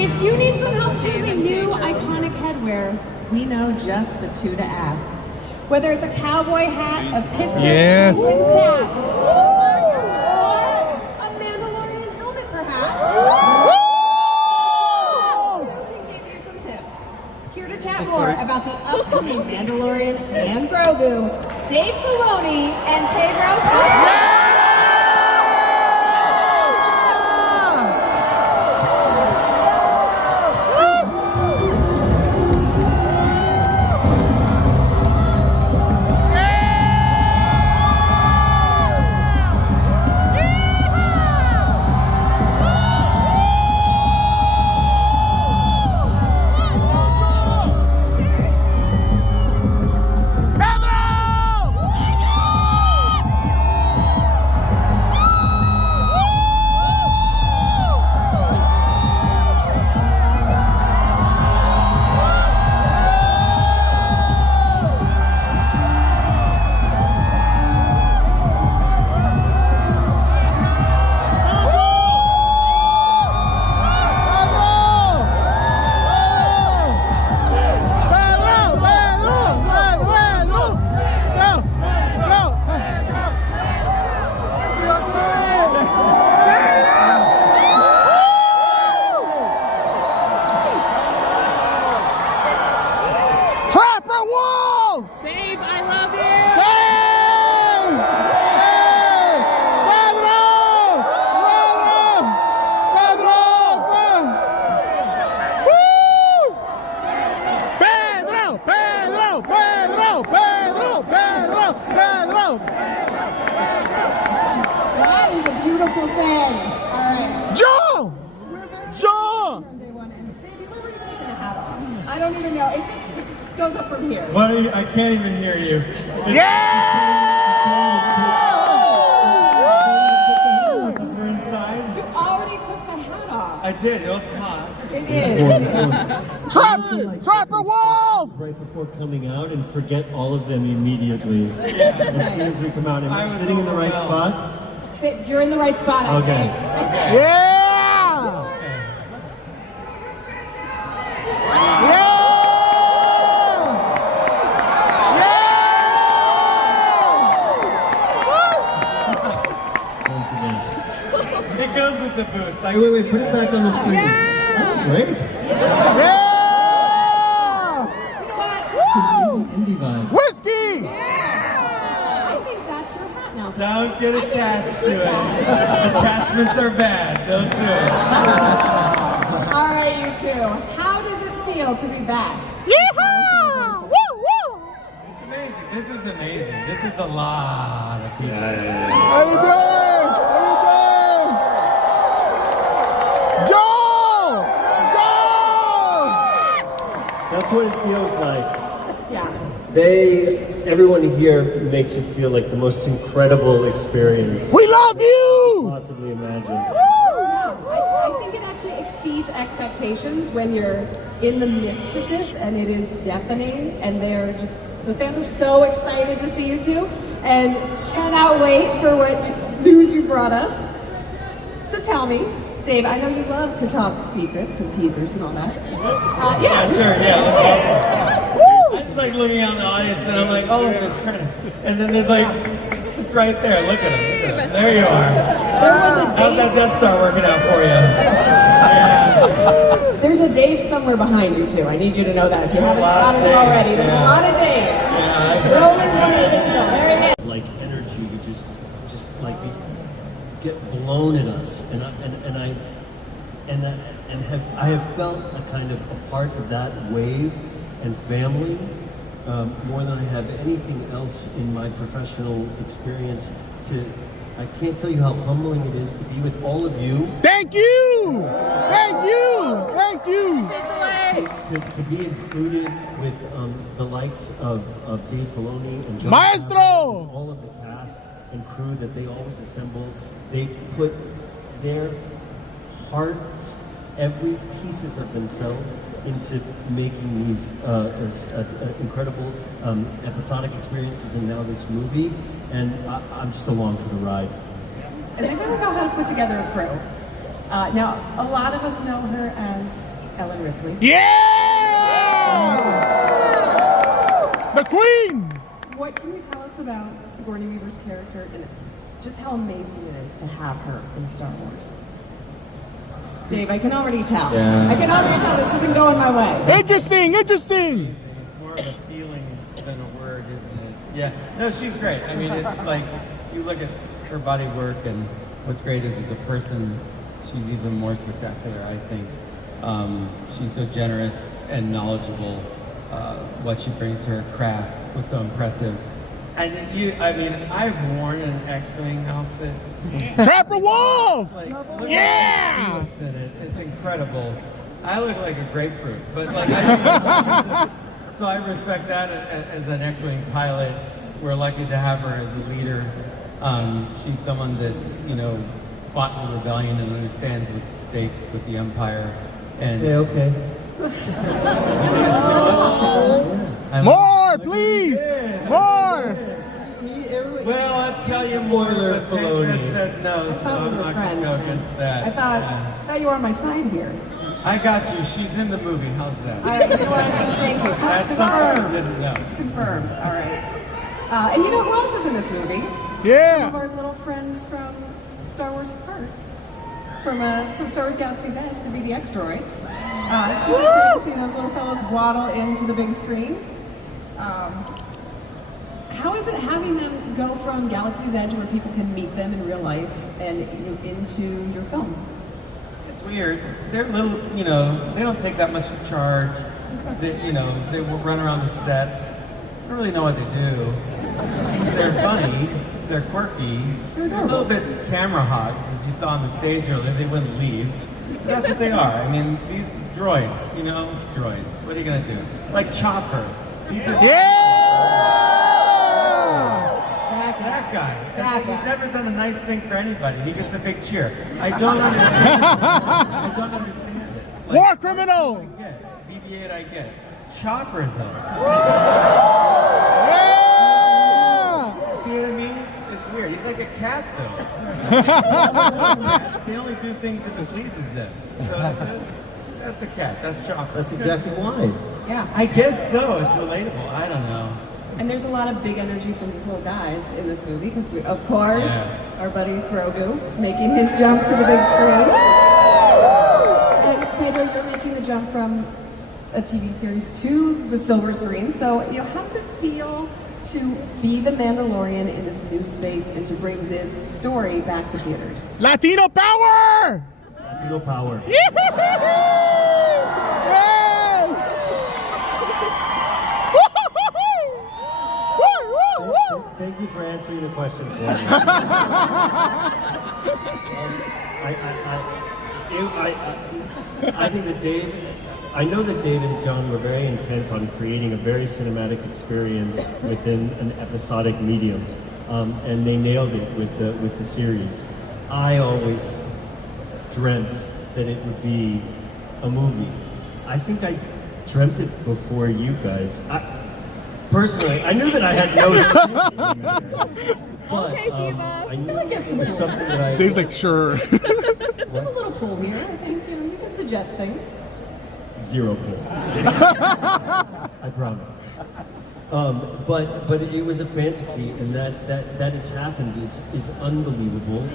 If you need some help choosing new iconic headwear, we know just the two to ask. Whether it's a cowboy hat, a Pittsburgh Penguins cap, or a Mandalorian helmet, perhaps. We can give you some tips. Here to chat more about the upcoming Mandalorian and Grogu, Dave Filoni and Pedro Pascal. That is a beautiful thing. All right. Joe! Joe! Davey, where were you taking the hat off? I don't even know. It just goes up from here. What are you? I can't even hear you. We're inside. You already took the hat off. I did. It was hot. It is. Trapper Wolf! Right before coming out and forget all of them immediately. Yeah. As soon as we come out. Am I sitting in the right spot? You're in the right spot. I Okay. think. Yeah! Once again. It goes with the boots. Wait, put it back on the screen. That's great. Yeah! Indie vibe. Whiskey! I think that's your hat now. Don't get attached to it. Attachments are bad. Don't do it. All right, you two. How does it feel to be back? Yeehaw! Woo, woo! It's amazing. This is amazing. This is a lot of people. How you doing? How you doing? Joe! Joe! That's what it feels like. Yeah. Everyone here makes it feel like the most incredible experience We love you! possibly imagine. I think it actually exceeds expectations when you're in the midst of this, and it is deafening, and the fans are so excited to see you two, and cannot wait for what news you brought us. So tell me, Dave, I know you love to talk secrets and teasers and all that. Yeah, sure. Yeah. I just like looking out in the audience and I'm like, oh, there's Chris. And then there's like, it's right there. Look at him. There you are. There was a How's that Dave. Death Star working out for you? Yeah. There's a Dave somewhere behind you too. I need you to know that if you haven't spotted him already. There's a lot of Daves. Yeah, Roman Reigns. There he is. Like energy would just like get blown in us, I have felt a kind of a part of that wave and family more than I have anything else in my professional experience. I can't tell you how humbling it is to be with all of you. Thank you! Thank you! Thank you! To be included with the likes of Dave Filoni and John Maestro! and all of the cast and crew that they always assemble. They put their hearts, every pieces of themselves into making these incredible episodic experiences and now this movie, and I'm just along for the ride. And they really know how to put together a crew. Now, a lot of us know her as Ellen Ripley. Yeah! The Queen! What can you tell us about Sigourney Weaver's character and just how amazing it is to have her in Star Wars? Dave, I can already tell. Yeah. I can already tell this isn't going my way. Interesting. It's more of a feeling than a word, isn't it? Yeah. No, she's great. I mean, it's like, you look at her body work, and what's great is as a person, she's even more spectacular, I think. She's so generous and knowledgeable. What she brings to her craft was so impressive. And I've worn an X-Wing outfit. Trapper Wolf! Like, look Yeah! at the seamless in it. It's incredible. I look like a grapefruit, but like, so I respect that as an X-Wing pilot. We're lucky to have her as a leader. She's someone that, fought in the rebellion and understands what's at stake with the Empire. And Okay. More, please! More! Well, I'll tell you more. Spoiler, But Pedro Filoni. said no, so thought we I'm were not going to friends. go against that. I thought you were on my side here. I got you. She's in the movie. How's that? All right, you know what? Thank you. That's something I Confirmed. didn't know. Confirmed. All right. And you know who else is in this movie? Some of Yeah! our little friends from Star Wars Parks. From Star Wars Galaxy's Edge, the BDX droids. So excited to see those little fellows waddle into the big screen. How is it having them go from Galaxy's Edge, where people can meet them in real life, and into your film? It's weird. They're little, they don't take that much to charge. They will run around the set. I don't really know what they do. They're funny. They're quirky. They're a little bit camera hogs, as you saw on the stage earlier. They wouldn't leave. But that's what they are. I mean, these droids, droids. What are you going to do? Like Chopper. He's just that guy. He's never done a nice thing for anybody. He gets a big cheer. I don't understand it. I don't understand it. War criminal! I get BB-8, I get. Chopper, though. Yeah! See what I mean? It's weird. He's like a cat, though. Cats, they only do things if it pleases them. So that's a cat. That's Chopper. That's exactly why. Yeah. I guess so. It's relatable. I don't know. And there's a lot of big energy from the little guys in this movie, because we, of course, our buddy Grogu making his jump to the big screen. And Pedro, you're making the jump from a TV series to the silver screen. So, how does it feel to be the Mandalorian in this new space and to bring this story back to theaters? Latino power! Latino power. Yes! Woo, woo, woo! Thank you for answering the question for me. I think that I know that Dave and John were very intent on creating a very cinematic experience within an episodic medium, and they nailed it with the series. I always dreamt that it would be a movie. I think I dreamt it before you guys. Personally, I knew that I had no but I knew it was something that I... Dave's like, sure. We have a little pool here. I think you can suggest things. 0 pull. I promise. But it was a fantasy, and that it's happened is unbelievable.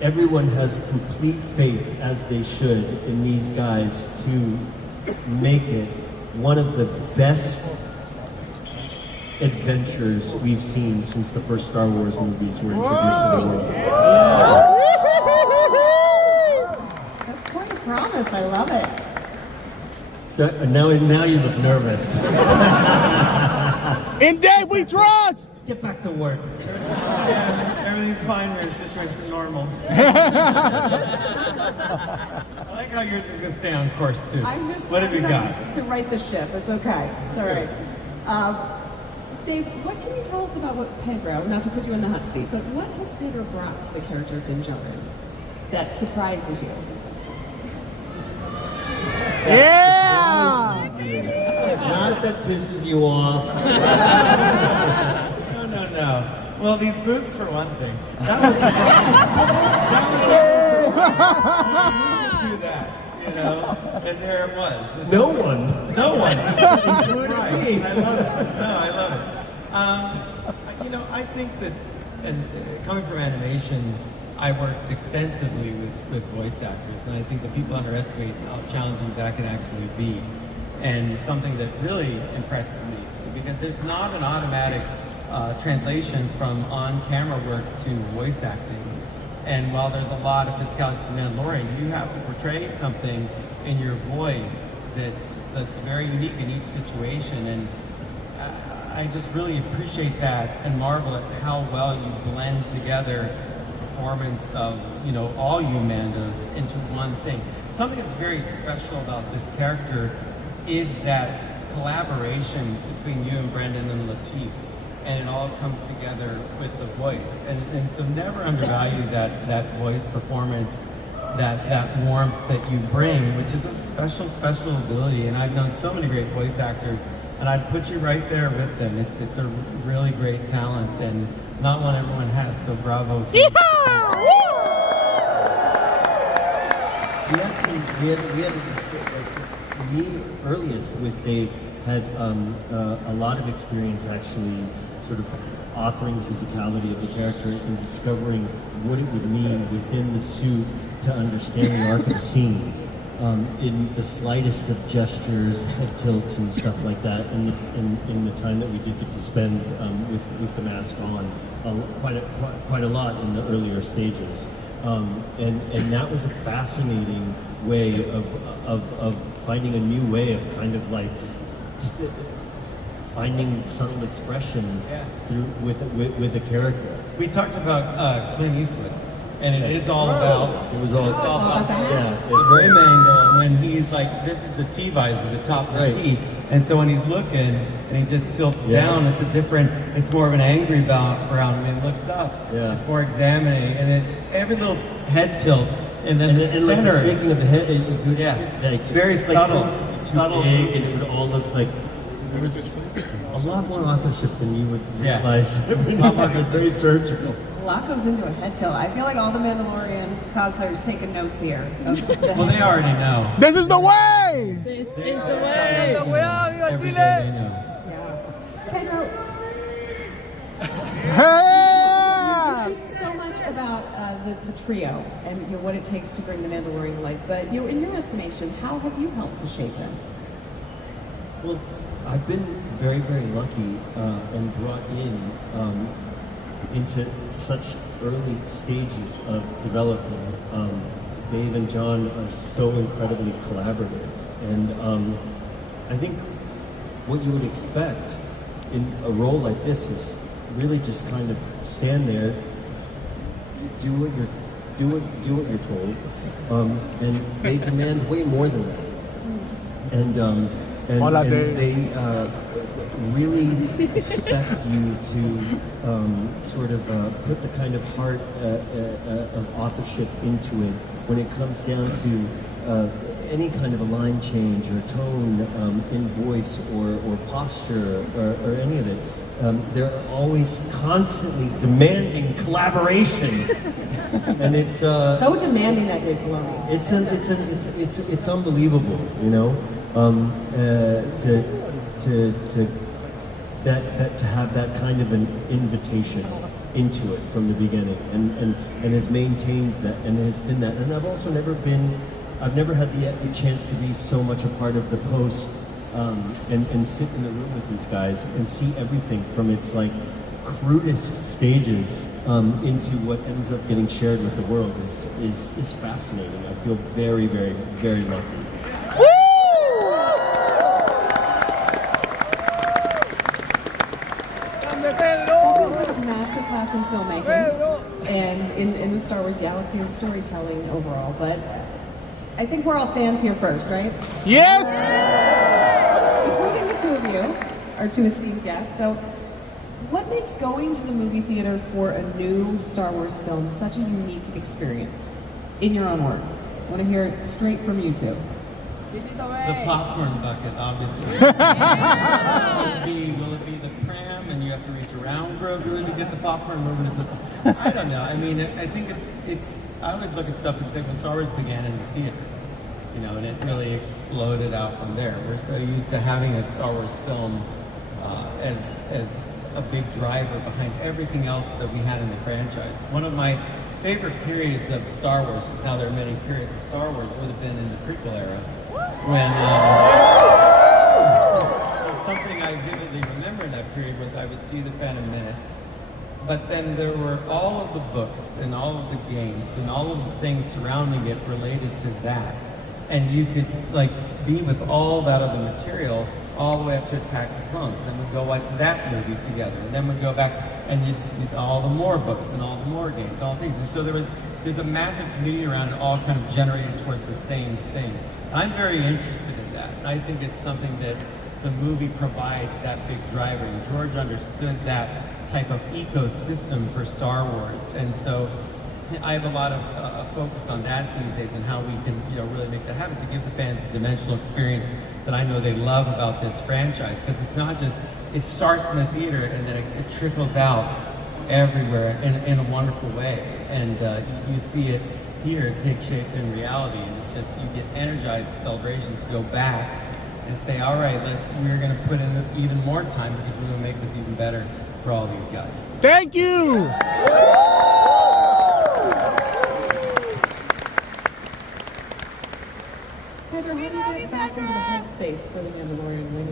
Everyone has complete faith, as they should, in these guys to make it one of the best adventures we've seen since the first Star Wars movies were introduced to the world. That's quite a promise. I love it. So now you look nervous. In Dave we trust! Get back to work. Yeah, everything's fine. We're in a situation normal. I like how you're just gonna stay on course too. I'm just what have we got? to right the ship. It's okay. It's all right. Dave, what can you tell us about what Pedro, not to put you in the hot seat, but what has Pedro brought to the character of Din Djarin that surprises you? Yeah! Not that pisses you off. No. Well, these booths for one thing. That was do that, you know? And there it was. No one. No one. Including me. I love it. No, I love it. You know, I think that, and coming from animation, I worked extensively with voice actors, and I think that people underestimate how challenging that can actually be. And something that really impresses me, because there's not an automatic translation from on-camera work to voice acting. And while there's a lot of physicality to Mandalorian, you have to portray something in your voice that's very unique in each situation. And I just really appreciate that and marvel at how well you blend together the performance of, you know, all you Mandos into one thing. Something that's very special about this character is that collaboration between you and Brendan and Lateef, and it all comes together with the voice. And so never undervalue that voice performance, that warmth that you bring, which is a special ability. And I've known so many great voice actors, and I'd put you right there with them. It's a really great talent, and not one everyone has, so bravo to you. Me earliest with Dave had a lot of experience actually sort of authoring the physicality of the character and discovering what it would mean within the suit to understand the arc of the scene. In the slightest of gestures, head tilts and stuff like that, and in the time that we did get to spend with the mask on, quite a lot in the earlier stages. And that was a fascinating way of finding a new way of kind of like finding subtle expression with a character. We talked about Clint Eastwood, and it is all about. It was all about that. Yeah, it's very Mango when he's like, this is the T visor, the top of the T, and so when he's looking and he just tilts down, it's more of an angry brown. When he looks up, it's more examining, and then every little head tilt, and then the like the center, shaking of the head, like, very subtle, big, and it would all look like there was a lot more authorship than you would realize. It's very surgical. A lot goes into a head tilt. I feel like all the Mandalorian cosplayers taking notes here. Well, they already know. This is the way! This is the way! Every day they know. Pedro, Hey! you speak so much about the trio and what it takes to bring the Mandalorian to life, but in your estimation, how have you helped to shape them? Well, I've been very, very lucky and brought into such early stages of development. Dave and John are so incredibly collaborative, and I think what you would expect in a role like this is really just kind of stand there, do what you're told, and they demand way more than that. And they really expect you to sort of put the kind of heart of authorship into it when it comes down to any kind of a line change or tone in voice or posture or any of it. They're always constantly demanding collaboration, and it's So demanding that Dave Filoni. it's unbelievable, you know. To have that kind of an invitation into it from the beginning, and has maintained that and has been that. And I've also never had the chance to be so much a part of the post and sit in the room with these guys and see everything from its like crudest stages into what ends up getting shared with the world is fascinating. I feel very, very, very lucky. Masterclass in filmmaking and in the Star Wars galaxy and storytelling overall, but I think we're all fans here first, right? Yes! Including the two of you, our two esteemed guests. So what makes going to the movie theater for a new Star Wars film such a unique experience? In your own words. I want to hear it straight from you two. The popcorn bucket, obviously. Will it be the pram and you have to reach around Grogu to get the popcorn? I don't know. I mean, I think it's. I always look at stuff and say, when Star Wars began in the theaters, you know, and it really exploded out from there. We're so used to having a Star Wars film as a big driver behind everything else that we had in the franchise. One of my favorite periods of Star Wars, because now there are many periods of Star Wars, would have been in the prequel era, when something I vividly remember in that period was I would see The Phantom Menace, but then there were all of the books and all of the games and all of the things surrounding it related to that, and you could like be with all that other material all the way up to Attack of the Clones. Then we'd go watch that movie together, and then we'd go back and you'd all the more books and all the more games, all things. And so there's a massive community around it, all kind of generated towards the same thing. I'm very interested in that. I think it's something that the movie provides, that big driver. And George understood that type of ecosystem for Star Wars, and so I have a lot of focus on that these days and how we can, you know, really make that happen to give the fans the dimensional experience that I know they love about this franchise, because it's not just, it starts in the theater and then it trickles out everywhere in a wonderful way, and you see it here take shape in reality, and it just, you get energized celebration to go back and say, all right, we're going to put in even more time because we're going to make this even better for all these guys. Thank you! Pedro, how do you get back into the headspace for The Mandalorian when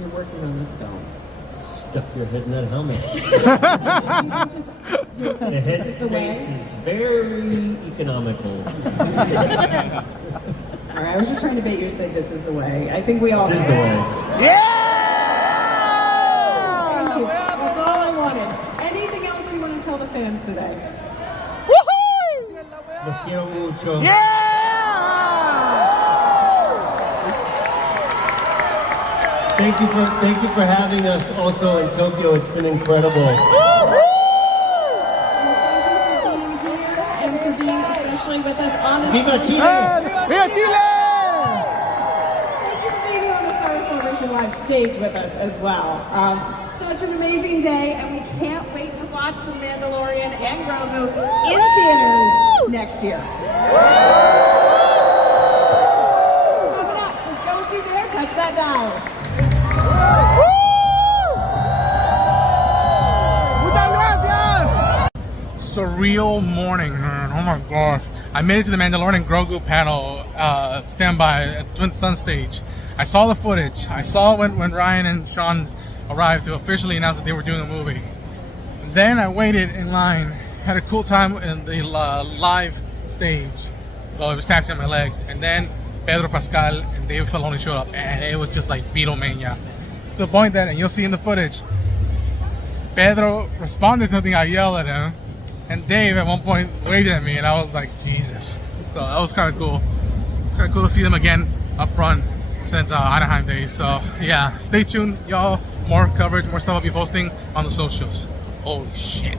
you're working on this film? Stuff your head in that helmet. You can just, The headspace is very economical. All right, I was just trying to bait you to say this is the way. I think we all This is get the it. way. Yeah! Thank you. That's all I wanted. Anything else you want to tell the fans today? Woohoo! Los quiero mucho. Yeah! Thank you for having us also in Tokyo. It's been incredible. And thank you for being here and for being especially with us on this. Viva Chile! Viva Chile! Thank you for being here on the Star Wars Celebration Live stage with us as well. Such an amazing day, and we can't wait to watch The Mandalorian and Grogu in theaters next year. Pump it up, but don't you dare touch that dial. Muchas gracias! Surreal morning, man. Oh my gosh. I made it to the Mandalorian and Grogu panel standby at Twin Sun stage. I saw the footage. I saw when Ryan and Sean arrived to officially announce that they were doing a movie. Then I waited in line, had a cool time in the live stage, though it was taxing on my legs. And then Pedro Pascal and David Filoni showed up, and it was just like Beatlemania. To the point that, and you'll see in the footage, Pedro responded to something I yelled at him, and Dave at one point waved at me, and I was like, Jesus. So that was kind of cool. Kind of cool to see them again up front since Anaheim days. So yeah, stay tuned, y'all. More coverage, more stuff I'll be posting on the socials. Holy shit.